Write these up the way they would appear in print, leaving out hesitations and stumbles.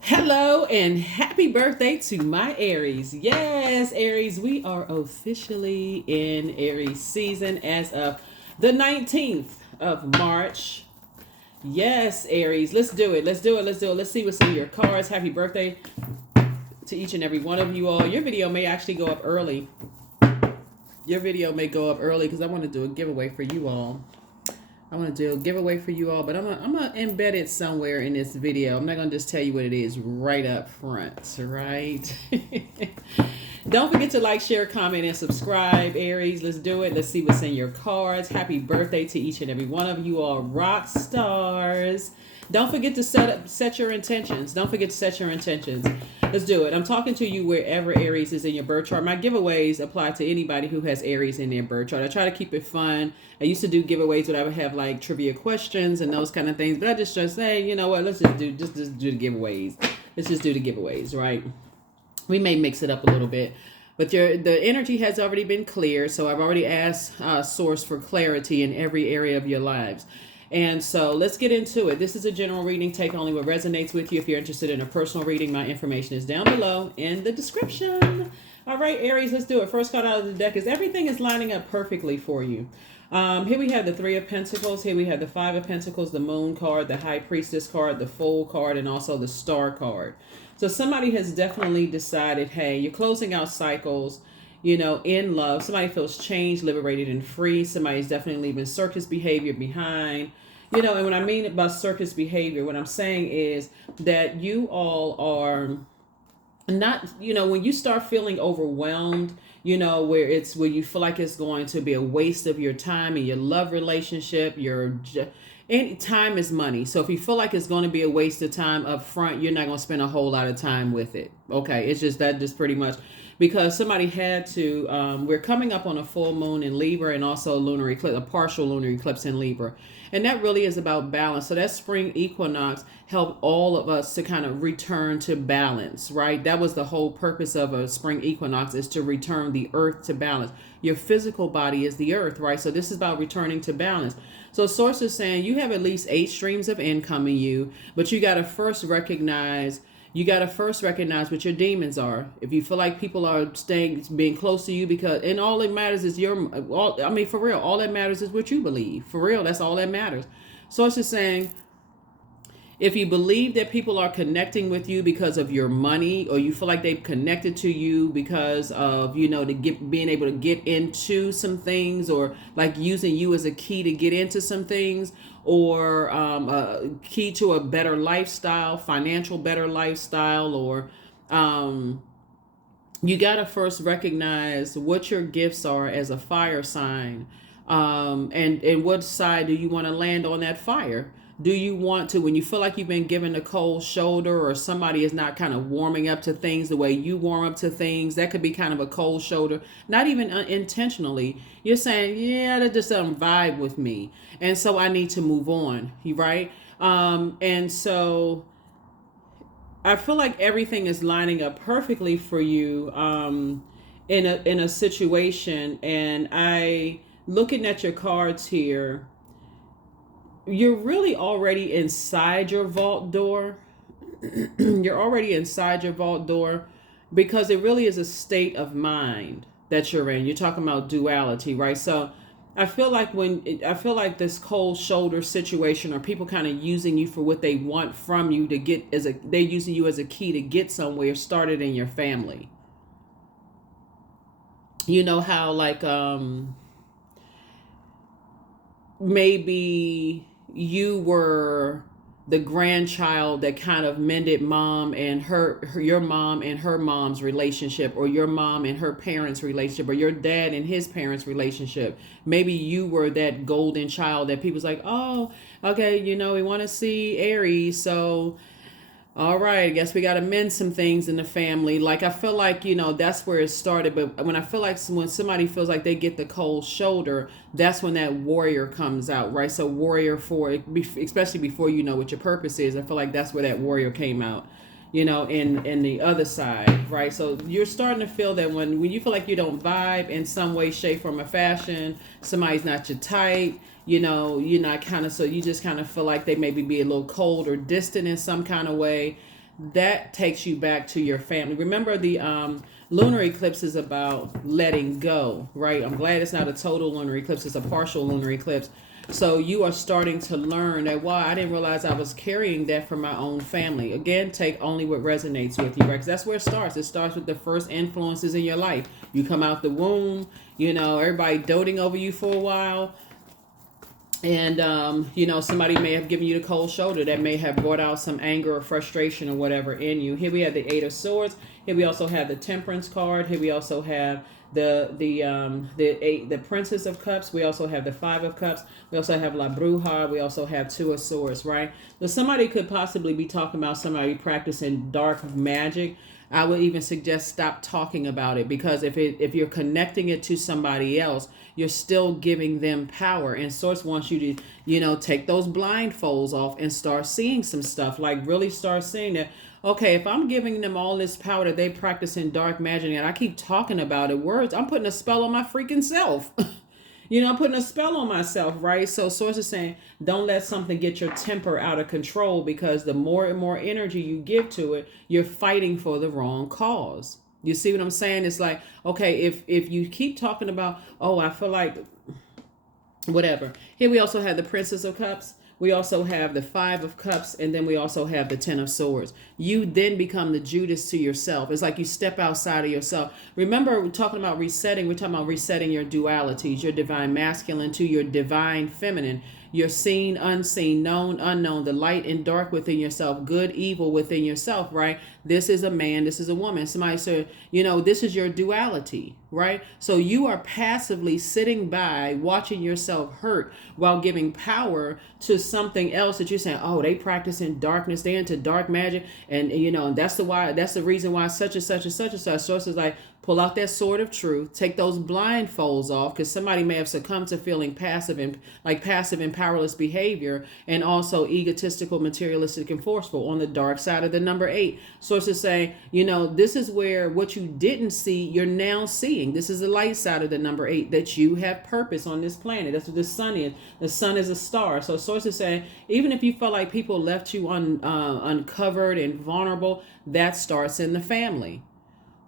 Hello and happy birthday to my Aries. Yes, Aries, we are officially in Aries season as of the 19th of March. Yes, Aries, let's do it. Let's do it. Let's do it. Let's see what's in your cards. Happy birthday to each and every one of you all. Your video may actually go up early. Your video may go up early because I want to do a giveaway for you all. I want to do a giveaway for you all, but I'm gonna embed it somewhere in this video. I'm not gonna just tell you what it is right up front, right? Don't forget to like, share, comment, and subscribe, Aries. Let's do it. Let's see what's in your cards. Happy birthday to each and every one of you all, rock stars. Don't forget to set your intentions. Don't forget to set your intentions. Let's do it. I'm talking to you wherever Aries is in your birth chart. My giveaways apply to anybody who has Aries in their birth chart. I try to keep it fun. I used to do giveaways where I would have like trivia questions and those kind of things. But I just say, you know what? Let's just do the giveaways. Let's just do the giveaways, right? We may mix it up a little bit. But the energy has already been cleared. So I've already asked Source for clarity in every area of your lives. And so let's get into it. This is a general reading. Take only what resonates with you. If you're interested in a personal reading, my information is down below in the description. All right, Aries, let's do it. First card out of the deck is everything is lining up perfectly for you. Here we have the Three of Pentacles. Here we have the Five of Pentacles, the Moon card, the High Priestess card, the Fool card, and also the Star card. So somebody has definitely decided, hey, you're closing out cycles, in love. Somebody feels changed, liberated, and free. Somebody's definitely leaving circus behavior behind. And what I mean about circus behavior, what I'm saying is that you all are not, when you start feeling overwhelmed, where you feel like it's going to be a waste of your time in your love relationship, any time is money. So if you feel like it's going to be a waste of time up front, you're not going to spend a whole lot of time with it. Okay, it's just pretty much because somebody had to. We're coming up on a full moon in Libra and also a lunar eclipse, a partial lunar eclipse in Libra, and that really is about balance. So that spring equinox helped all of us to kind of return to balance, right? That was the whole purpose of a spring equinox, is to return the earth to balance. Your physical body is the earth, right? So this is about returning to balance. So Source is saying you have at least 8 streams of income in you, but you got to first recognize what your demons are. If you feel like people are being close to you and all that matters is for real, all that matters is what you believe. For real, that's all that matters. Source is saying, if you believe that people are connecting with you because of your money, or you feel like they've connected to you because of, being able to get into some things, or like using you as a key to get into some things, or a key to a better lifestyle, financial better lifestyle, or you got to first recognize what your gifts are as a fire sign, and what side do you want to land on that fire. Do you want to, when you feel like you've been given a cold shoulder, or somebody is not kind of warming up to things the way you warm up to things, that could be kind of a cold shoulder, not even intentionally. You're saying, yeah, that just doesn't vibe with me, and so I need to move on, right? And so I feel like everything is lining up perfectly for you in a situation. And I, looking at your cards here, you're really already inside your vault door. You're already inside your vault door, because it really is a state of mind that you're in. You're talking about duality, right? So I feel like this cold shoulder situation, or people kind of using you for what they want from you to get they're using you as a key to get somewhere, started in your family. You know how, like, maybe you were the grandchild that kind of mended your mom and her mom's relationship, or your mom and her parents' relationship, or your dad and his parents' relationship. Maybe you were that golden child that people's like, oh, okay, we want to see Aries, so all right, I guess we got to mend some things in the family. Like, I feel like, that's where it started. But when I feel like when somebody feels like they get the cold shoulder, that's when that warrior comes out, right? So warrior especially before you know what your purpose is, I feel like that's where that warrior came out, in the other side, right? So you're starting to feel that when you feel like you don't vibe in some way, shape, form, or fashion, somebody's not your type, you're not kind of, so you just kind of feel like they maybe be a little cold or distant in some kind of way. that takes you back to your family. Remember, the lunar eclipse is about letting go, right? I'm glad it's not a total lunar eclipse, it's a partial lunar eclipse. So you are starting to learn that, wow, I didn't realize I was carrying that from my own family. Again, take only what resonates with you, right? Because that's where it starts. It starts with the first influences in your life. You come out the womb, you know, everybody doting over you for a while. And, you know, somebody may have given you the cold shoulder that may have brought out some anger or frustration or whatever in you. Here we have the Eight of Swords. Here we also have the Temperance card. Here we also have the Princess of Cups. We also have the Five of Cups. We also have La Bruja. We also have Two of Swords, right? So somebody could possibly be talking about somebody practicing dark magic. I would even suggest stop talking about it, because if you're connecting it to somebody else, you're still giving them power. And Source wants you to, you know, take those blindfolds off and start seeing some stuff. Like really start seeing that, okay, if I'm giving them all this power that they practice in dark magic and I keep talking about it, words, I'm putting a spell on my freaking self. You know, I'm putting a spell on myself, right? So Source is saying, don't let something get your temper out of control, because the more and more energy you give to it, you're fighting for the wrong cause. You see what I'm saying? It's like, okay, if you keep talking about, oh, I feel like whatever. Here we also have the Princess of Cups. We also have the Five of Cups, and then we also have the Ten of Swords. You then become the Judas to yourself. It's like you step outside of yourself. Remember, we're talking about resetting. We're talking about resetting your dualities, your divine masculine to your divine feminine. Your seen, unseen, known, unknown, the light and dark within yourself, good, evil within yourself, right? This is a man, this is a woman. Somebody said, you know, this is your duality, right? So you are passively sitting by watching yourself hurt while giving power to something else that you're saying, oh, they practice in darkness, they're into dark magic, and you know, and that's the reason why such and such and such and such. Source is like, pull out that sword of truth, take those blindfolds off, because somebody may have succumbed to feeling passive and powerless behavior, and also egotistical, materialistic, and forceful on the dark side of the number 8. Sources say, you know, this is where what you didn't see, you're now seeing. This is the light side of the number 8, that you have purpose on this planet. That's what the sun is. The sun is a star. So sources say, even if you felt like people left you uncovered and vulnerable, that starts in the family.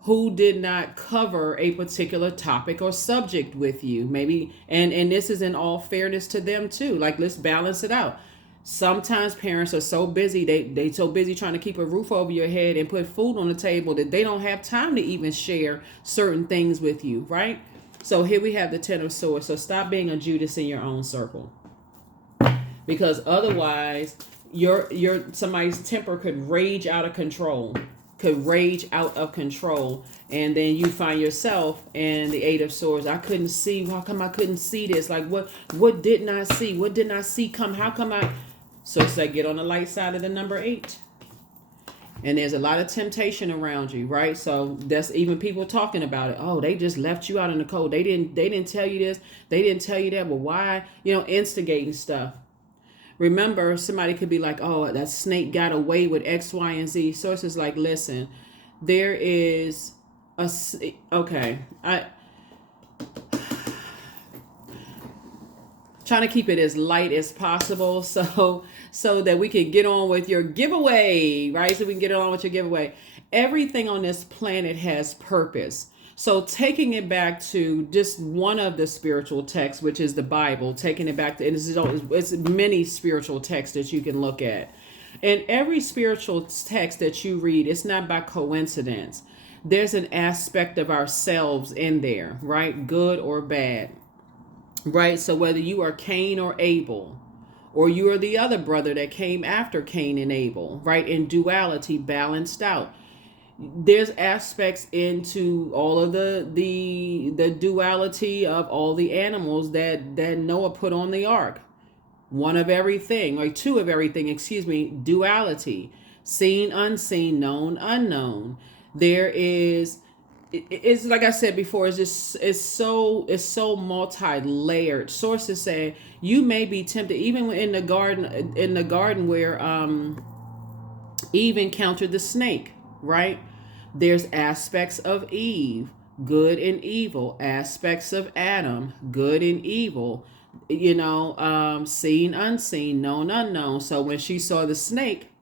Who did not cover a particular topic or subject with you, maybe, and this is in all fairness to them too. Like, let's balance it out. Sometimes parents are so busy, they so busy trying to keep a roof over your head and put food on the table, that they don't have time to even share certain things with you, right? So here we have the Ten of Swords. So stop being a Judas in your own circle, because otherwise your somebody's temper could rage out of control. And then you find yourself in the Eight of Swords. I couldn't see. How come I couldn't see this? Like, what didn't I see? What didn't I see come? How come I? So it's like, get on the light side of the number 8. And there's a lot of temptation around you, right? So that's even people talking about it. Oh, they just left you out in the cold. They didn't tell you this. They didn't tell you that. But why? You know, instigating stuff. Remember, somebody could be like, oh, that snake got away with X, Y, and Z. Sources like, listen, there is trying to keep it as light as possible so that we can get on with your giveaway, right? So we can get on with your giveaway. Everything on this planet has purpose. So taking it back to just one of the spiritual texts, which is the Bible, taking it back to, and it's many spiritual texts that you can look at. And every spiritual text that you read, it's not by coincidence. There's an aspect of ourselves in there, right? Good or bad, right? So whether you are Cain or Abel, or you are the other brother that came after Cain and Abel, right? In duality, balanced out. There's aspects into all of the duality of all the animals that Noah put on the ark. One of everything, or two of everything, duality. Seen, unseen, known, unknown. There is, it's like I said before, it's so multi-layered. Sources say you may be tempted, even in the garden where Eve encountered the snake, right? There's aspects of Eve, good and evil, aspects of Adam, good and evil, you know, seen, unseen, known, unknown. So when she saw the snake,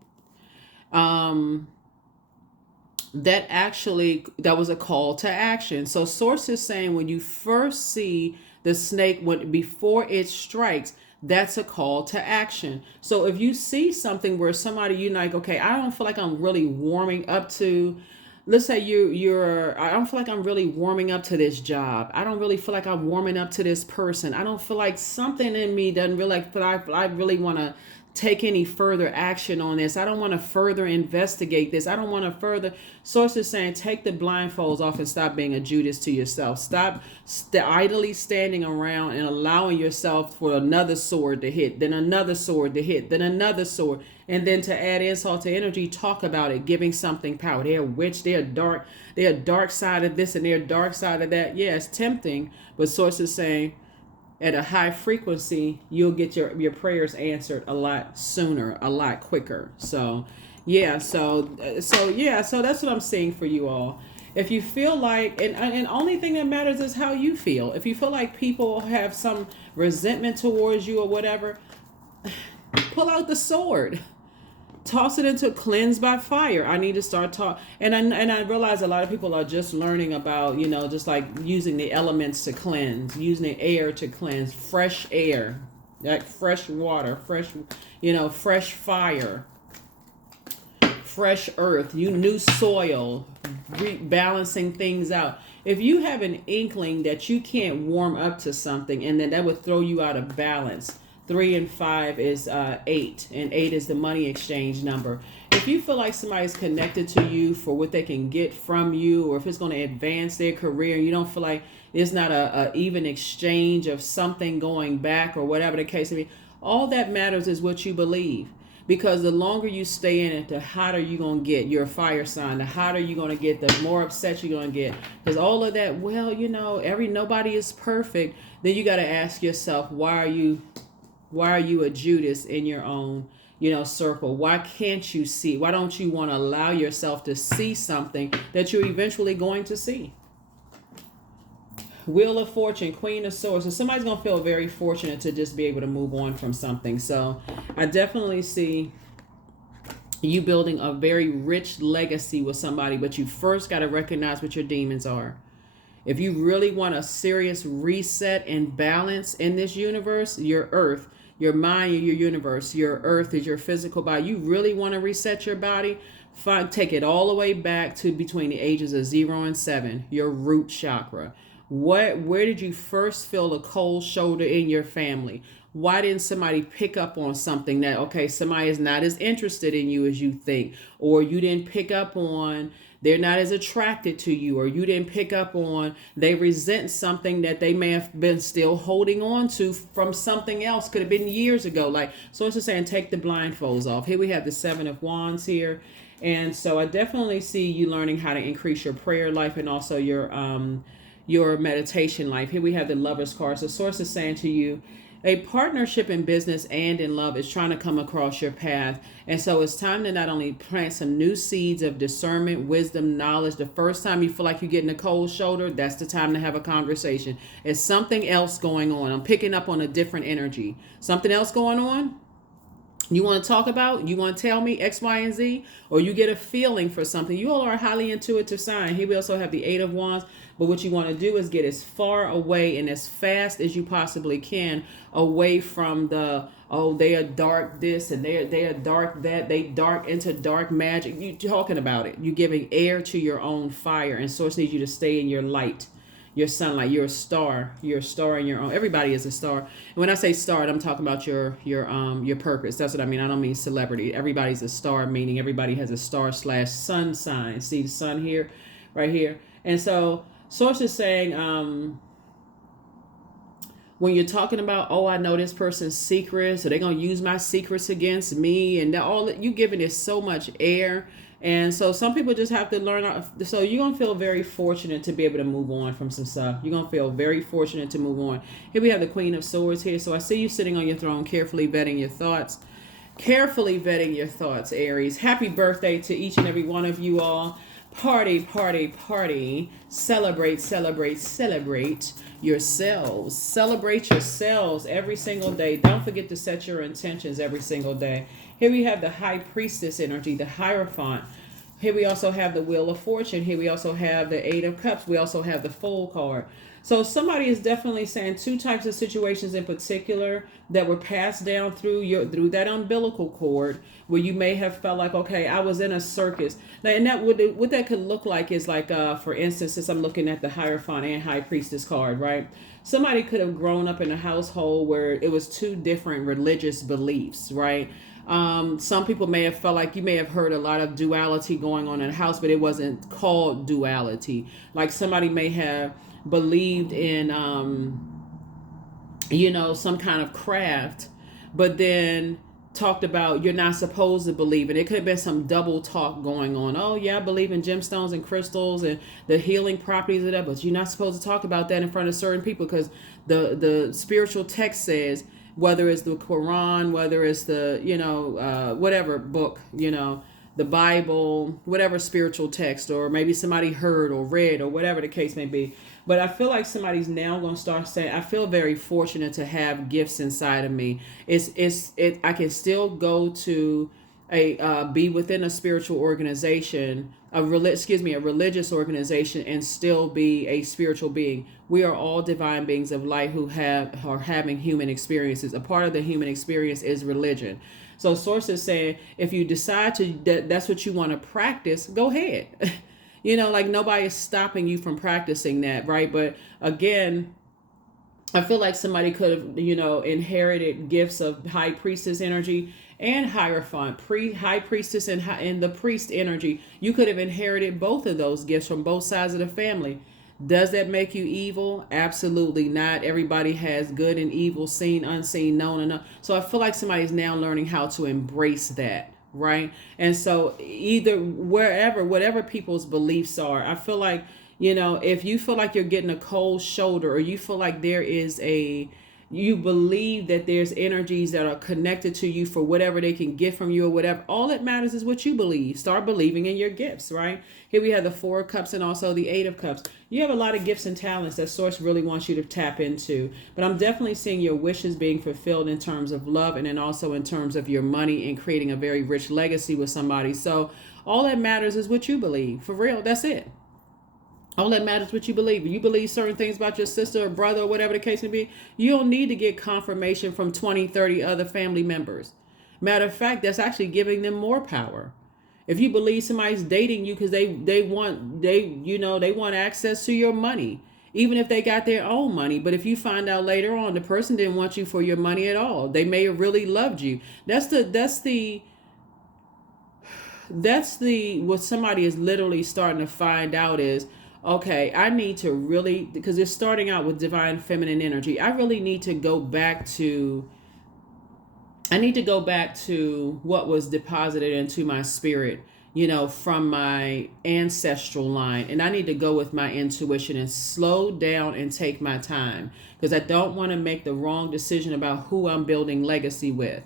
that was a call to action. So source is saying when you first see the snake, before it strikes, that's a call to action. So if you see something where somebody, you're like, okay, I don't feel like I'm really warming up to, let's say I don't feel like I'm really warming up to this job. I don't really feel like I'm warming up to this person. I don't feel like something in me doesn't really like, but I really want to take any further action on this. I don't want to further investigate this. I don't want to further. Source is saying take the blindfolds off and stop being a Judas to yourself. Stop idly standing around and allowing yourself for another sword to hit, then another sword to hit, then another sword. And then to add insult to energy, talk about it, giving something power. They're a witch, they're dark side of this and they're dark side of that. Yeah, it's tempting, but source is saying at a high frequency, you'll get your prayers answered a lot sooner, a lot quicker. So that's what I'm seeing for you all. If you feel like, and only thing that matters is how you feel. If you feel like people have some resentment towards you or whatever, pull out the sword. Toss it into cleanse by fire. I need to start talk, and I realize a lot of people are just learning about, just like using the elements to cleanse, using the air to cleanse, fresh air, like fresh water, fresh fire, fresh earth, new soil, rebalancing things out. If you have an inkling that you can't warm up to something, and then that would throw you out of balance. 3 and 5 is 8, and 8 is the money exchange number. If you feel like somebody's connected to you for what they can get from you, or if it's going to advance their career, and you don't feel like there's not a even exchange of something going back or whatever the case may be, all that matters is what you believe. Because the longer you stay in it, the hotter you're going to get. You're a fire sign. The hotter you're going to get, the more upset you're going to get. Because all of that, nobody is perfect. Then you got to ask yourself, why are you a Judas in your own, circle? Why can't you see? Why don't you want to allow yourself to see something that you're eventually going to see? Wheel of Fortune, Queen of Swords. So somebody's going to feel very fortunate to just be able to move on from something. So I definitely see you building a very rich legacy with somebody, but you first got to recognize what your demons are. If you really want a serious reset and balance in this universe, your earth, your mind, your universe, your earth is your physical body. You really want to reset your body, take it all the way back to between the ages of 0 and 7, your root chakra. Where did you first feel a cold shoulder in your family? Why didn't somebody pick up on something that, okay, somebody is not as interested in you as you think, or you didn't pick up on they're not as attracted to you, or you didn't pick up on they resent something that they may have been still holding on to from something else, could have been years ago. Like, so it's just saying take the blindfolds off. Here we have the 7 of Wands here. And so I definitely see you learning how to increase your prayer life and also your meditation life. Here we have the Lover's card. So source is saying to you, a partnership in business and in love is trying to come across your path. And so it's time to not only plant some new seeds of discernment, wisdom, knowledge. The first time you feel like you're getting a cold shoulder, that's the time to have a conversation. It's something else going on. I'm picking up on a different energy. Something else going on? You want to talk about, you want to tell me X, Y, and Z, or you get a feeling for something. You all are a highly intuitive sign. Here we also have the 8 of Wands, but what you want to do is get as far away and as fast as you possibly can away from the, they are dark this and they are dark that, they dark into dark magic. You talking about it. You giving air to your own fire, and source needs you to stay in your light. Your sunlight, you're a star. You're a star in your own. Everybody is a star. And when I say star, I'm talking about your purpose. That's what I mean. I don't mean celebrity. Everybody's a star, meaning everybody has a star/sun sign. See the sun here, right here. And so source is saying, when you're talking about, I know this person's secrets, so they're gonna use my secrets against me, and all that, you giving it so much air. And so some people just have to learn. So you're going to feel very fortunate to be able to move on from some stuff. You're going to feel very fortunate to move on. Here we have the Queen of Swords here. So I see you sitting on your throne, carefully vetting your thoughts. Carefully vetting your thoughts, Aries. Happy birthday to each and every one of you all. Party, party, party. Celebrate, celebrate, celebrate yourselves. Celebrate yourselves every single day. Don't forget to set your intentions every single day. Here we have the High Priestess energy, the Hierophant. Here we also have the Wheel of Fortune. Here we also have the Eight of Cups. We also have the Fool card. So somebody is definitely saying two types of situations in particular that were passed down through that umbilical cord, where you may have felt like, okay, I was in a circus. Now, and that what that could look like is like, for instance, since I'm looking at the Hierophant and High Priestess card, right? Somebody could have grown up in a household where it was two different religious beliefs, right? Some people may have felt like you may have heard a lot of duality going on in the house, but it wasn't called duality. Like somebody may have believed in, some kind of craft, but then talked about you're not supposed to believe it. It could have been some double talk going on. Oh yeah, I believe in gemstones and crystals and the healing properties of that, but you're not supposed to talk about that in front of certain people because the spiritual text says, whether it's the Quran, whether it's the, whatever book, the Bible, whatever spiritual text, or maybe somebody heard or read or whatever the case may be. But I feel like somebody's now going to start saying, I feel very fortunate to have gifts inside of me. I can still go to be within a spiritual organization, a religious organization, and still be a spiritual being. We are all divine beings of light who are having human experiences. A part of the human experience is religion. So source is saying, if you decide that's what you want to practice, go ahead. Like nobody is stopping you from practicing that, right? But again, I feel like somebody could have, inherited gifts of high priestess energy and Hierophant, high priestess and the priest energy. You could have inherited both of those gifts from both sides of the family. Does that make you evil? Absolutely not. Everybody has good and evil, seen, unseen, known, and unknown. So I feel like somebody's now learning how to embrace that, right? And so either whatever people's beliefs are, I feel like, if you feel like you're getting a cold shoulder, or you feel like you believe that there's energies that are connected to you for whatever they can get from you or whatever, all that matters is what you believe. Start believing in your gifts, right? Here we have the Four of Cups and also the Eight of Cups. You have a lot of gifts and talents that Source really wants you to tap into. But I'm definitely seeing your wishes being fulfilled in terms of love, and then also in terms of your money and creating a very rich legacy with somebody. So all that matters is what you believe. For real, that's it. All that matters is what you believe. If you believe certain things about your sister or brother or whatever the case may be, you don't need to get confirmation from 20, 30 other family members. Matter of fact, that's actually giving them more power. If you believe somebody's dating you because they want access to your money, even if they got their own money. But if you find out later on the person didn't want you for your money at all, they may have really loved you. That's what somebody is literally starting to find out is, okay, I need to really, because it's starting out with divine feminine energy. I really need to go back to what was deposited into my spirit, from my ancestral line. And I need to go with my intuition and slow down and take my time, because I don't want to make the wrong decision about who I'm building legacy with.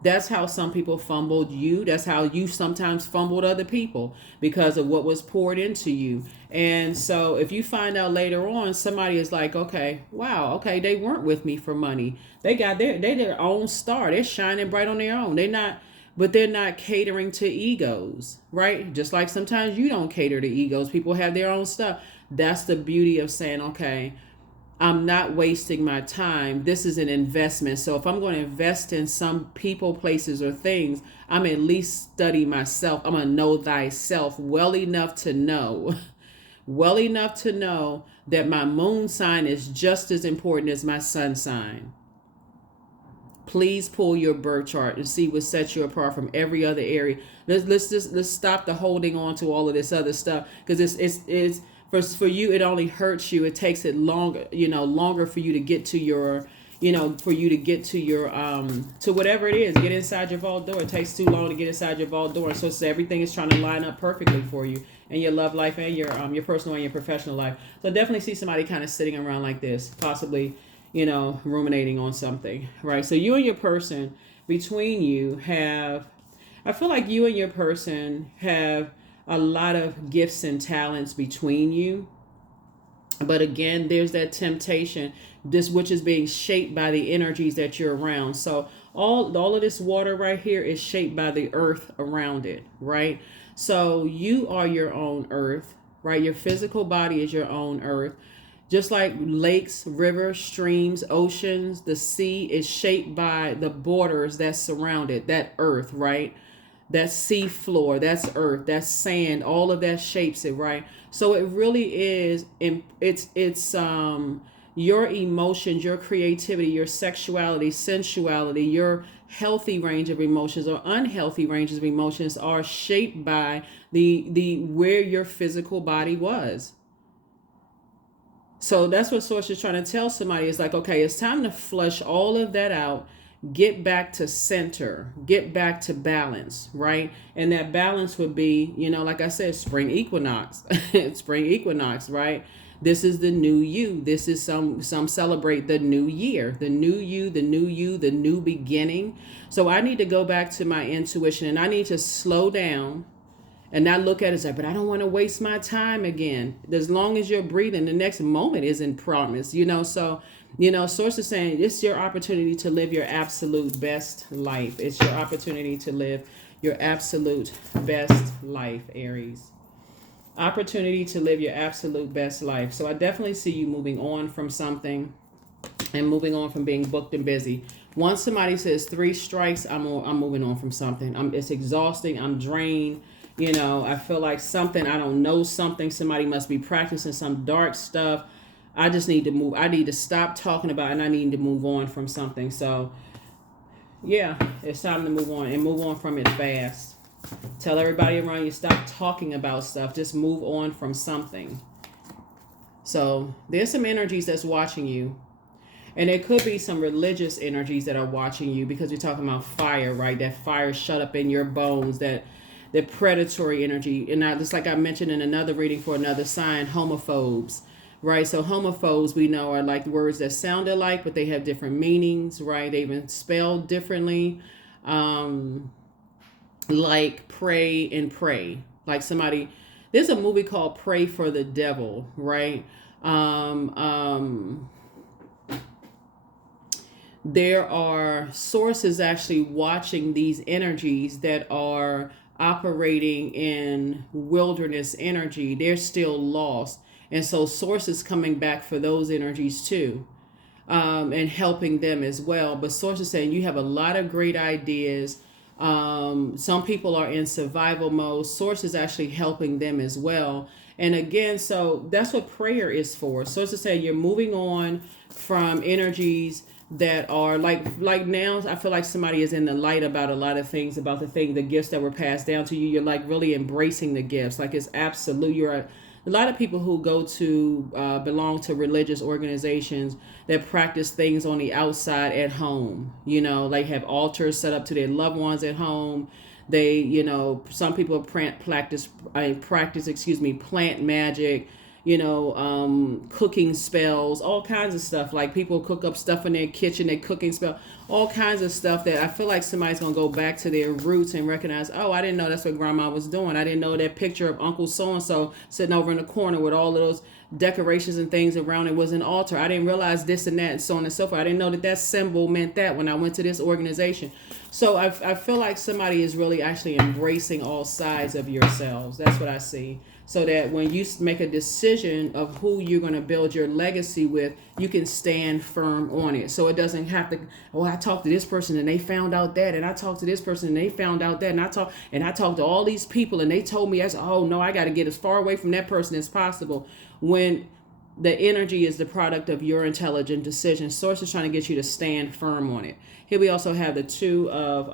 That's how some people fumbled you. That's how you sometimes fumbled other people, because of what was poured into you. And so if you find out later on, somebody is like, okay, wow, okay, they weren't with me for money. They got their own star. They're shining bright on their own. They're not catering to egos, right? Just like sometimes you don't cater to egos. People have their own stuff. That's the beauty of saying, okay, I'm not wasting my time. This is an investment. So if I'm going to invest in some people, places, or things, I'm at least study myself. I'm going to know thyself well enough to know that my moon sign is just as important as my sun sign. Please pull your birth chart and see what sets you apart from every other area. Let's stop the holding on to all of this other stuff, because it's for you, it only hurts you. It takes it longer for you to get to your, to whatever it is. Get inside your vault door. It takes too long to get inside your vault door. So everything is trying to line up perfectly for you in your love life and your personal and your professional life. So definitely see somebody kind of sitting around like this, possibly, ruminating on something, right? So you and your person, between you I feel like you and your person have a lot of gifts and talents between you. But again, there's that temptation, which is being shaped by the energies that you're around. So all of this water right here is shaped by the earth around it, right? So you are your own earth, right? Your physical body is your own earth. Just like lakes, rivers, streams, oceans, the sea is shaped by the borders that surround it, that earth, right? That sea floor, that's earth, that's sand, all of that shapes it, right? So it really is, it's your emotions, your creativity, your sexuality, sensuality, your healthy range of emotions or unhealthy ranges of emotions are shaped by the where your physical body was. So that's what Source is trying to tell somebody is like, okay, it's time to flush all of that out, get back to center, get back to balance, right? And that balance would be, like I said, spring equinox, spring equinox, right? This is the new you. This is some celebrate the new year, the new you, the new you, the new beginning. So I need to go back to my intuition and I need to slow down and not look at it as like, but I don't want to waste my time again. As long as you're breathing, the next moment isn't promised, So, Source is saying it's your opportunity to live your absolute best life. It's your opportunity to live your absolute best life, Aries. Opportunity to live your absolute best life. So I definitely see you moving on from something and moving on from being booked and busy. Once somebody says 3 strikes, I'm moving on from something. It's exhausting. I'm drained. I feel like I don't know something. Somebody must be practicing some dark stuff. I just need to move. I need to stop talking about it and I need to move on from something. So, yeah, it's time to move on and move on from it fast. Tell everybody around you, stop talking about stuff. Just move on from something. So, there's some energies that's watching you. And there could be some religious energies that are watching you because we're talking about fire, right? That fire shut up in your bones, that the predatory energy. And now, just like I mentioned in another reading for another sign, homophobes, right? So homophobes, we know, are like words that sound alike, but they have different meanings, right? They've been spelled differently. Like pray and pray. Like somebody, there's a movie called Pray for the Devil, right? There are sources actually watching these energies that are operating in wilderness energy. They're still lost. And so sources coming back for those energies too, and helping them as well. But sources saying you have a lot of great ideas. Some people are in survival mode. Sources actually helping them as well. And again, so that's what prayer is for. Sources say you're moving on from energies that are like now I feel like somebody is in the light about a lot of things, about the gifts that were passed down to you. You're like really embracing the gifts. Like it's absolute. A lot of people who go to belong to religious organizations that practice things on the outside at home. Like have altars set up to their loved ones at home. They, some people practice plant magic, cooking spells, all kinds of stuff. Like people cook up stuff in their kitchen, they cooking spell, all kinds of stuff that I feel like somebody's going to go back to their roots and recognize, oh, I didn't know that's what grandma was doing. I didn't know that picture of Uncle so-and-so sitting over in the corner with all of those decorations and things around it was an altar. I didn't realize this and that and so on and so forth. I didn't know that symbol meant that when I went to this organization. So I feel like somebody is really actually embracing all sides of yourselves. That's what I see. So that when you make a decision of who you're going to build your legacy with, you can stand firm on it. So it doesn't have to, oh, I talked to this person and they found out that, and I talked to this person and they found out that, and I talked to all these people and they told me, oh no, I got to get as far away from that person as possible. When the energy is the product of your intelligent decision, Source is trying to get you to stand firm on it. Here we also have the two of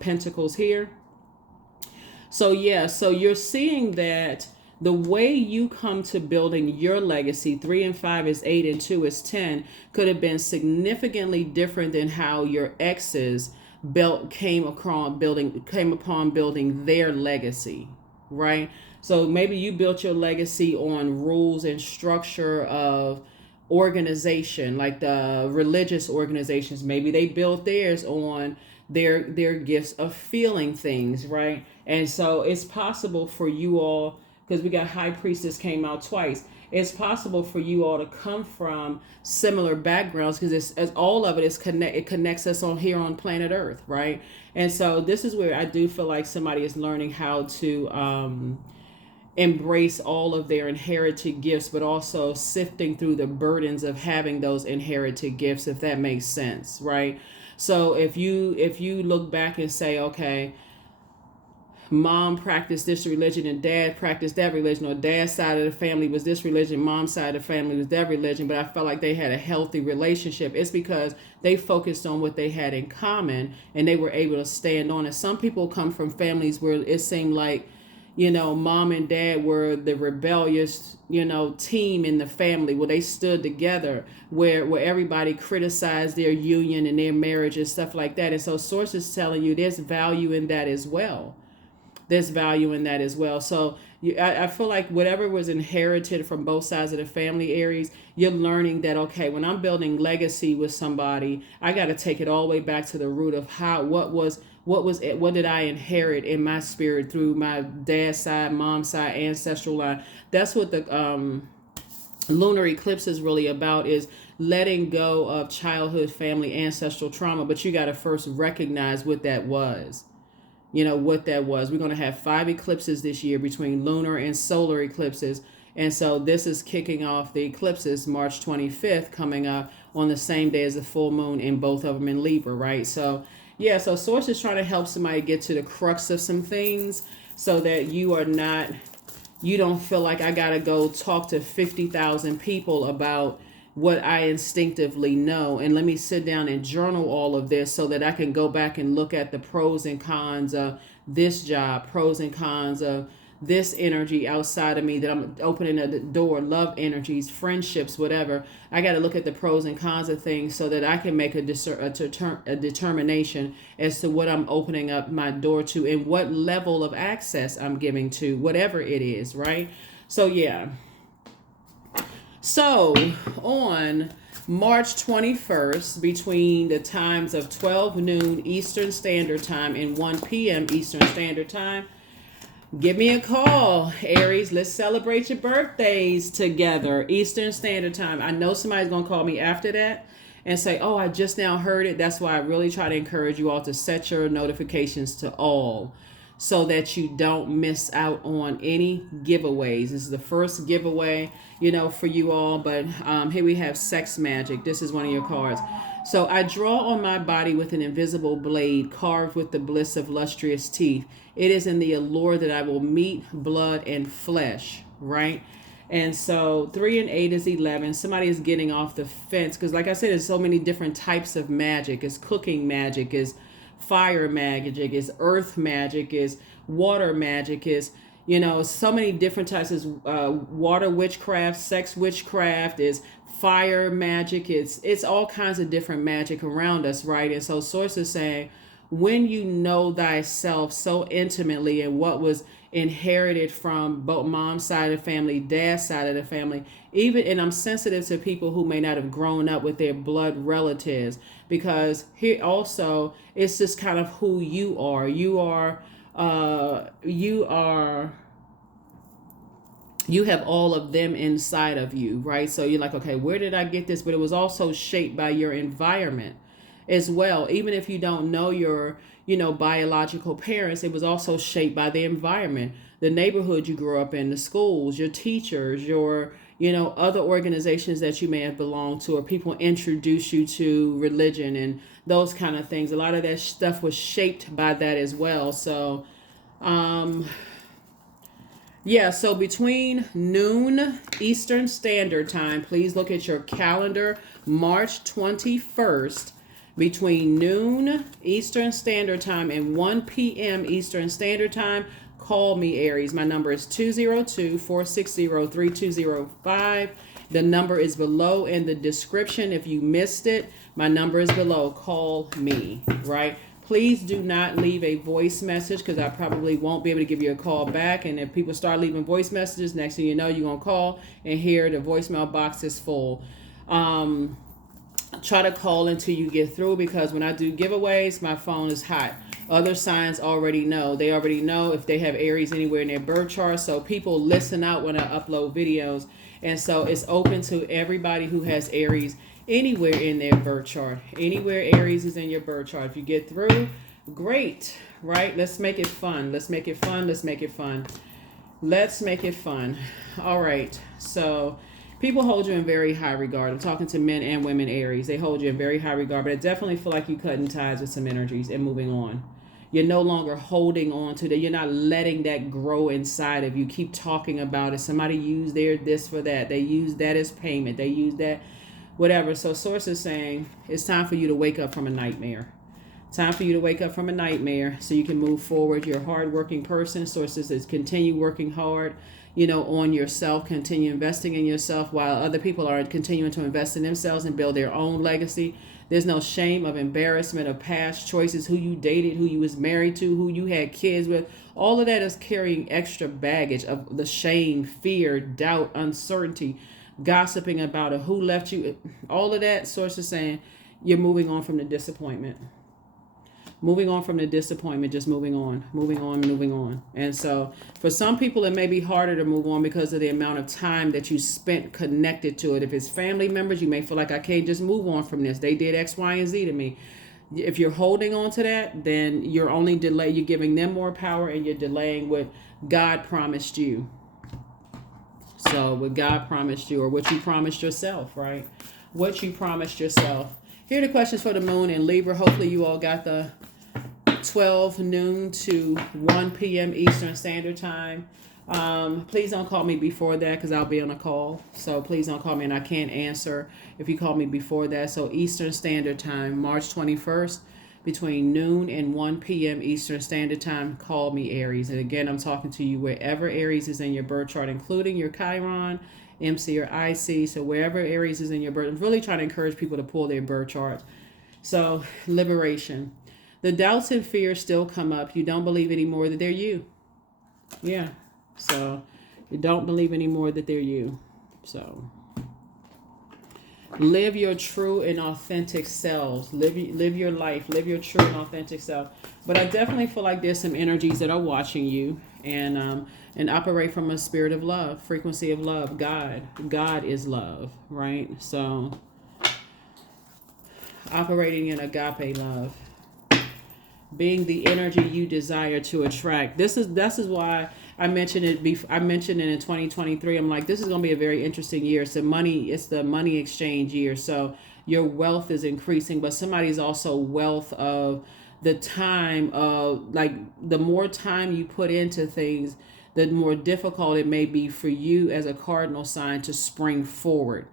Pentacles here. So yeah, so you're seeing that the way you come to building your legacy, 3 and 5 is 8 and 2 is 10, could have been significantly different than how your exes came upon building their legacy, right? So maybe you built your legacy on rules and structure of organization, like the religious organizations. Maybe they built theirs on their gifts of feeling things, right? And so it's possible for you all because we got High Priestess came out twice. It's possible for you all to come from similar backgrounds, because it's as all of it is it connects us on here on planet Earth, right? And so this is where I do feel like somebody is learning how to embrace all of their inherited gifts, but also sifting through the burdens of having those inherited gifts, if that makes sense, right? So if you look back and say, okay, mom practiced this religion and dad practiced that religion, or dad's side of the family was this religion, mom's side of the family was that religion, but I felt like they had a healthy relationship, it's because they focused on what they had in common and they were able to stand on it. Some people come from families where it seemed like, mom and dad were the rebellious, team in the family, where they stood together, where everybody criticized their union and their marriage and stuff like that. And so sources telling you there's value in that as well. There's value in that as well. So I feel like whatever was inherited from both sides of the family, Aries, you're learning that, okay, when I'm building legacy with somebody, I got to take it all the way back to the root of what did I inherit in my spirit through my dad's side, mom's side, ancestral line. That's what the lunar eclipse is really about, is letting go of childhood, family, ancestral trauma. But you got to first recognize what that was. What that was. We're going to have 5 eclipses this year, between lunar and solar eclipses. And so this is kicking off the eclipses March 25th, coming up on the same day as the full moon, in both of them in Libra, right? So yeah, so source is trying to help somebody get to the crux of some things, so that you don't feel like I got to go talk to 50,000 people about what I instinctively know, and let me sit down and journal all of this so that I can go back and look at the pros and cons of this job, pros and cons of this energy outside of me that I'm opening a door, love energies, friendships, whatever. I got to look at the pros and cons of things so that I can make a determination as to what I'm opening up my door to and what level of access I'm giving to whatever it is, right? So yeah. So on March 21st, between the times of 12 noon Eastern Standard Time and 1 p.m. Eastern Standard Time, give me a call, Aries. Let's celebrate your birthdays together, Eastern Standard Time. I know somebody's going to call me after that and say, oh, I just now heard it. That's why I really try to encourage you all to set your notifications to all, so that you don't miss out on any giveaways. This is the first giveaway, for you all. But here we have Sex Magic. This is one of your cards. So I draw on my body with an invisible blade carved with the bliss of lustrous teeth. It is in the allure that I will meet blood and flesh, right? And so 3 and 8 is 11. Somebody is getting off the fence, because like I said, there's so many different types of magic. It's cooking magic, is fire magic, is earth magic, is water magic, is so many different types. Is water witchcraft, sex witchcraft, is fire magic. It's all kinds of different magic around us, right? And so source is saying, when you know thyself so intimately and what was inherited from both mom's side of the family, dad's side of the family, and I'm sensitive to people who may not have grown up with their blood relatives, because here also it's just kind of who you are. You have all of them inside of you, right? So you're like, okay, where did I get this? But it was also shaped by your environment as well. Even if you don't know your, biological parents, it was also shaped by the environment, the neighborhood you grew up in, the schools, your teachers, your, other organizations that you may have belonged to, or people introduce you to religion and those kind of things. A lot of that stuff was shaped by that as well. So, yeah, so between noon Eastern Standard Time, please look at your calendar, March 21st, between noon Eastern Standard Time and 1 p.m. Eastern Standard Time, call me, Aries. My number is 202-460-3205. The number is below in the description. If you missed it, my number is below. Call me, right? Please do not leave a voice message, because I probably won't be able to give you a call back. And if people start leaving voice messages, next thing you know, you're going to call and hear the voicemail box is full. Try to call until you get through, because when I do giveaways, my phone is hot. Other signs already know. They already know if they have Aries anywhere in their birth chart. So people listen out when I upload videos. And so it's open to everybody who has Aries anywhere in their birth chart. Anywhere Aries is in your birth chart. If you get through, great, right? Let's make it fun. Let's make it fun. Let's make it fun. Let's make it fun. All right. So people hold you in very high regard. I'm talking to men and women Aries. They hold you in very high regard, but I definitely feel like you're cutting ties with some energies and moving on. You're no longer holding on to that. You're not letting that grow inside of you. Keep talking about it. Somebody used their this for that. They use that as payment. They use that, whatever. So Source is saying it's time for you to wake up from a nightmare. Time for you to wake up from a nightmare so you can move forward. You're a hardworking person. Sources is continue working hard, on yourself, continue investing in yourself while other people are continuing to invest in themselves and build their own legacy. There's no shame of embarrassment of past choices, who you dated, who you was married to, who you had kids with. All of that is carrying extra baggage of the shame, fear, doubt, uncertainty, gossiping about it, who left you. All of that, Source is saying you're moving on from the disappointment. Moving on from the disappointment, just moving on. And so for some people, it may be harder to move on because of the amount of time that you spent connected to it. If it's family members, you may feel like I can't just move on from this. They did X, Y, and Z to me. If you're holding on to that, then you're only you're giving them more power and you're delaying what God promised you. So what God promised you or what you promised yourself, right? What you promised yourself. Here are the questions for the moon in Libra. Hopefully you all got the 12 noon to 1 p.m. Eastern Standard Time. Please don't call me before that because I'll be on a call. So please don't call me and I can't answer if you call me before that. So Eastern Standard Time, March 21st, between noon and 1 p.m. Eastern Standard Time, call me Aries. And again, I'm talking to you wherever Aries is in your birth chart, including your Chiron, MC or IC. So wherever Aries is in your birth, I'm really trying to encourage people to pull their birth charts. So liberation. The doubts and fears still come up. You don't believe anymore that they're you. Yeah. So you don't believe anymore that they're you. So live your true and authentic selves. Live your life. Live your true and authentic self. But I definitely feel like there's some energies that are watching you and operate from a spirit of love, frequency of love. God is love, right? So operating in agape love, being the energy you desire to attract. This is why I mentioned it. I mentioned it in 2023. I'm like, this is going to be a very interesting year. It's the money exchange year. So your wealth is increasing, but somebody's also wealth of the time of, like, the more time you put into things, the more difficult it may be for you as a cardinal sign to spring forward.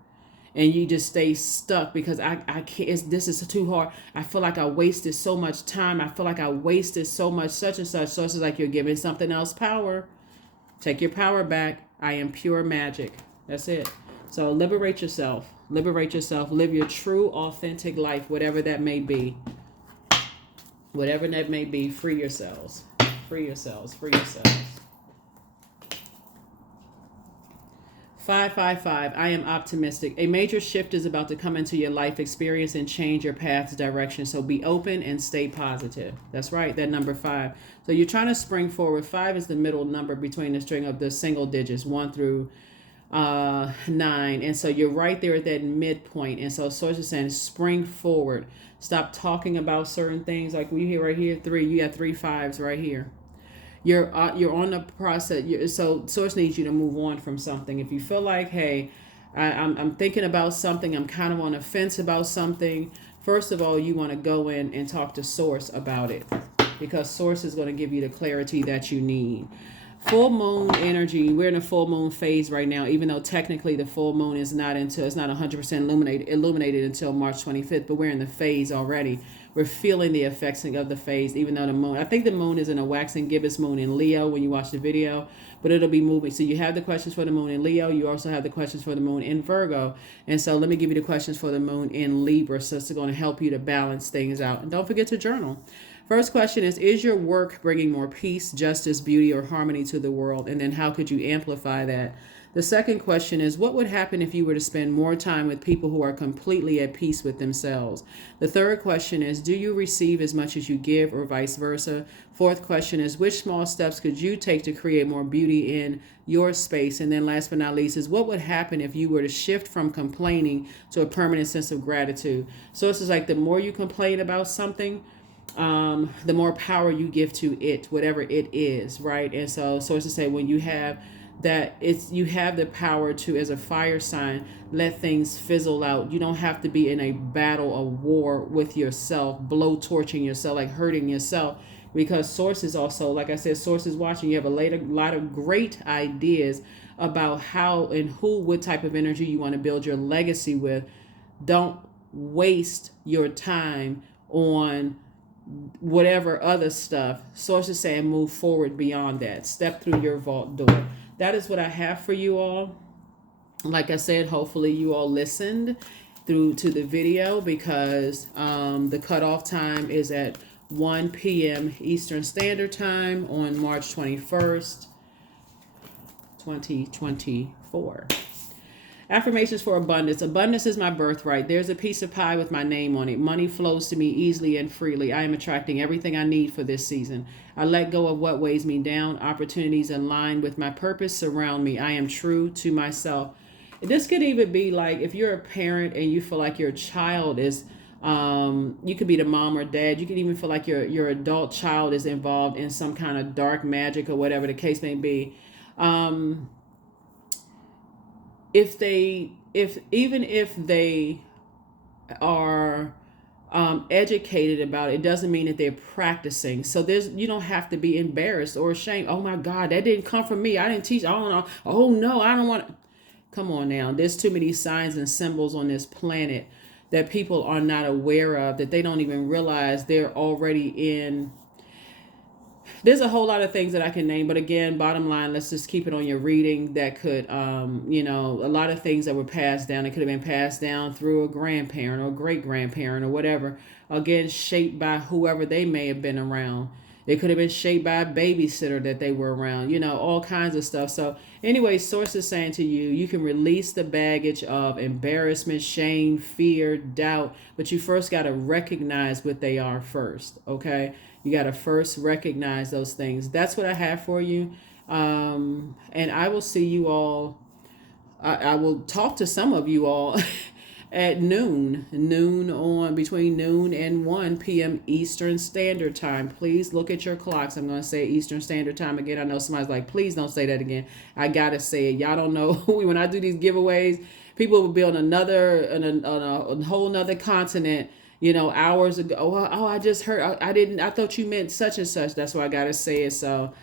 And you just stay stuck because I can't, this is too hard. I feel like I wasted so much time. I feel like I wasted so much such and such. So it's like you're giving something else power. Take your power back. I am pure magic. That's it. So liberate yourself. Liberate yourself. Live your true, authentic life, whatever that may be. Whatever that may be. Free yourselves. Free yourselves. Free yourselves. 555. I am optimistic. A major shift is about to come into your life experience and change your path's direction. So be open and stay positive. That's right. That number 5. So you're trying to spring forward. 5 is the middle number between the string of the single digits, 1 through 9. And so you're right there at that midpoint. And so Source is saying spring forward. Stop talking about certain things. Like we hear right here, 3. You got 3 5s right here. You're on the process. So Source needs you to move on from something. If you feel like, hey, I'm thinking about something, I'm kind of on the fence about something, first of all, you want to go in and talk to Source about it, because Source is going to give you the clarity that you need. Full moon energy. We're in a full moon phase right now, even though technically the full moon is not 100% illuminated until March 25th, but we're in the phase already. We're feeling the effects of the phase, even though the moon, I think the moon is in a waxing gibbous moon in Leo when you watch the video, but it'll be moving. So you have the questions for the moon in Leo. You also have the questions for the moon in Virgo. And so let me give you the questions for the moon in Libra. So it's going to help you to balance things out. And don't forget to journal. First question is your work bringing more peace, justice, beauty, or harmony to the world? And then how could you amplify that? The second question is, what would happen if you were to spend more time with people who are completely at peace with themselves? The third question is, do you receive as much as you give, or vice versa? Fourth question is, which small steps could you take to create more beauty in your space? And then last but not least is, what would happen if you were to shift from complaining to a permanent sense of gratitude? So it's just like the more you complain about something, the more power you give to it, whatever it is, right? And so it's to say, when you have that, you have the power to, as a fire sign, let things fizzle out. You don't have to be in a battle, a war with yourself, blow torching yourself, like hurting yourself, because source is also, like I said, source is watching. You have a lot of great ideas about how and who, what type of energy you want to build your legacy with. Don't waste your time on whatever other stuff. Source is saying move forward beyond that. Step through your vault door. That is what I have for you all. Like I said, hopefully you all listened through to the video, because the cutoff time is at 1 p.m. Eastern Standard Time on March 21st, 2024. Affirmations for abundance. Abundance is my birthright. There's a piece of pie with my name on it. Money flows to me easily and freely. I am attracting everything I need for this season. I let go of what weighs me down. Opportunities aligned with my purpose surround me. I am true to myself. This could even be like, if you're a parent and you feel like your child is, you could be the mom or dad. You could even feel like your adult child is involved in some kind of dark magic or whatever the case may be. If they are educated about it, doesn't mean that they're practicing. So you don't have to be embarrassed or ashamed. Oh my God, that didn't come from me. I didn't teach. I don't know. Oh no, I don't want to. Come on now. There's too many signs and symbols on this planet that people are not aware of, that they don't even realize they're already in. There's a whole lot of things that I can name, but again, bottom line, let's just keep it on your reading. That could, a lot of things that were passed down. It could have been passed down through a grandparent or great grandparent or whatever. Again, shaped by whoever they may have been around. It could have been shaped by a babysitter that they were around, all kinds of stuff. So anyway, source is saying to you, you can release the baggage of embarrassment, shame, fear, doubt, but you first got to recognize what they are first, okay? You got to first recognize those things. That's what I have for you. And I will see you all. I will talk to some of you all at between noon and 1 p.m. Eastern Standard Time. Please look at your clocks. I'm going to say Eastern Standard Time again. I know somebody's like, please don't say that again. I got to say it. Y'all don't know. When I do these giveaways, people will be on a whole nother continent, hours ago. Oh, I just heard. I thought you meant such and such. That's why I got to say it. So,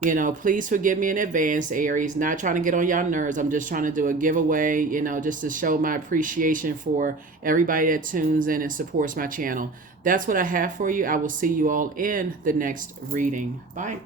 please forgive me in advance, Aries. Not trying to get on y'all nerves. I'm just trying to do a giveaway, just to show my appreciation for everybody that tunes in and supports my channel. That's what I have for you. I will see you all in the next reading. Bye.